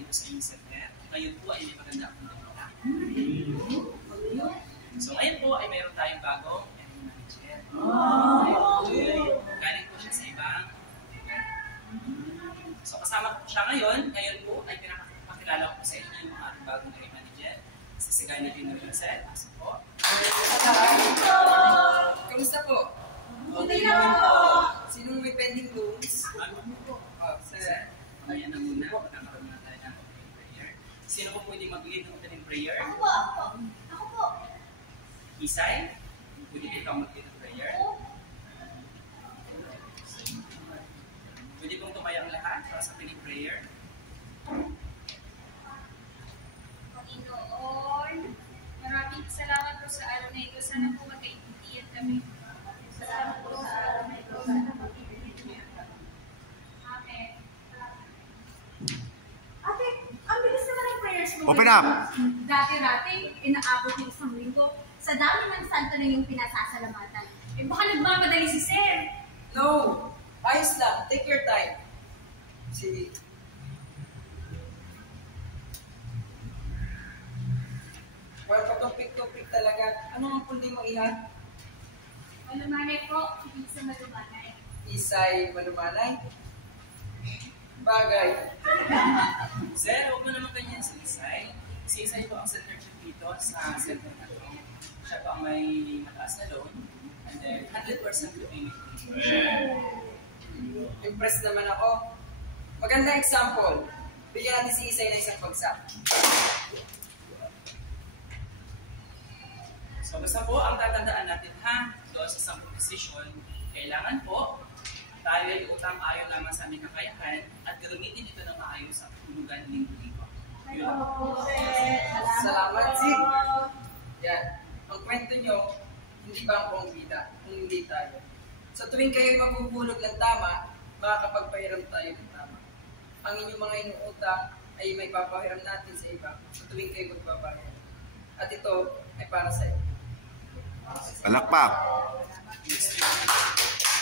dito sa inyong center. Ngayon po ay may maganda akong balita. So ngayon po ay mayroon tayong bagong manager. Galing po siya sa ibang. So kasama po siya ngayon. Ngayon po ay pinapakilala ko sa inyo yung mga ating bagong manager. Si Sagana General. Aso po. Kamusta po? Okay naman po. Sinong may pending loans? Sir, ayan na muna. Magkakaroon na tayo ng opening prayer. Sino po pwede mag-lead ng opening prayer? Ako po. Ako po. Isay, pwede ikaw mag-lead ng prayer? Pwede pong tumaya ang lahat para sa opening prayer? Panginoon, maraming salamat po sa araw na ito. Sana po magkaintindihan kami. Salamat po sa araw na ito. Sana magkaintindihan kami. Amen. Ate, ang bilis naman ang prayers mo. Open up! Dati-dati, inaabot yung isang linggo. Sa dami ng santo na yung pinasasalamatan. Eh baka nagmamadali si Sir. No! Ayos lang. Take your time. Sige. Well, patupik-tupik talaga. Ano ang punding mo, Iha? Malumanay po, hindi sa malumanay. Isay, malumanay? Bagay. Sir, huwag mo naman ganyan si Isay. Si Isay po ang center chief dito sa center na ito. Siya po ang may mataas na loan. And then, 100% payment. Impressed naman ako. Magandang example. Bigyan natin si Isay ng isang bagsak. So, basta po ang tatandaan natin ha, doon sa 10 decision, kailangan po tayo ay utang ayon lamang sa aming kakayahan at gamitin ito ng maayos sa tulugan linggo-linggo. Yun lang po. Salamat, Sig. Yan. Ang kwento nyo, hindi ba ang buong bida, kung hindi tayo. Sa tuwing kayo magbubulog ng tama, makakapagpahiram tayo ng tama. Ang inyong mga inuutang ay may papahiram natin sa iba sa tuwing kayo magbabayad. At ito ay para sa iyo. Palakpak! Next week.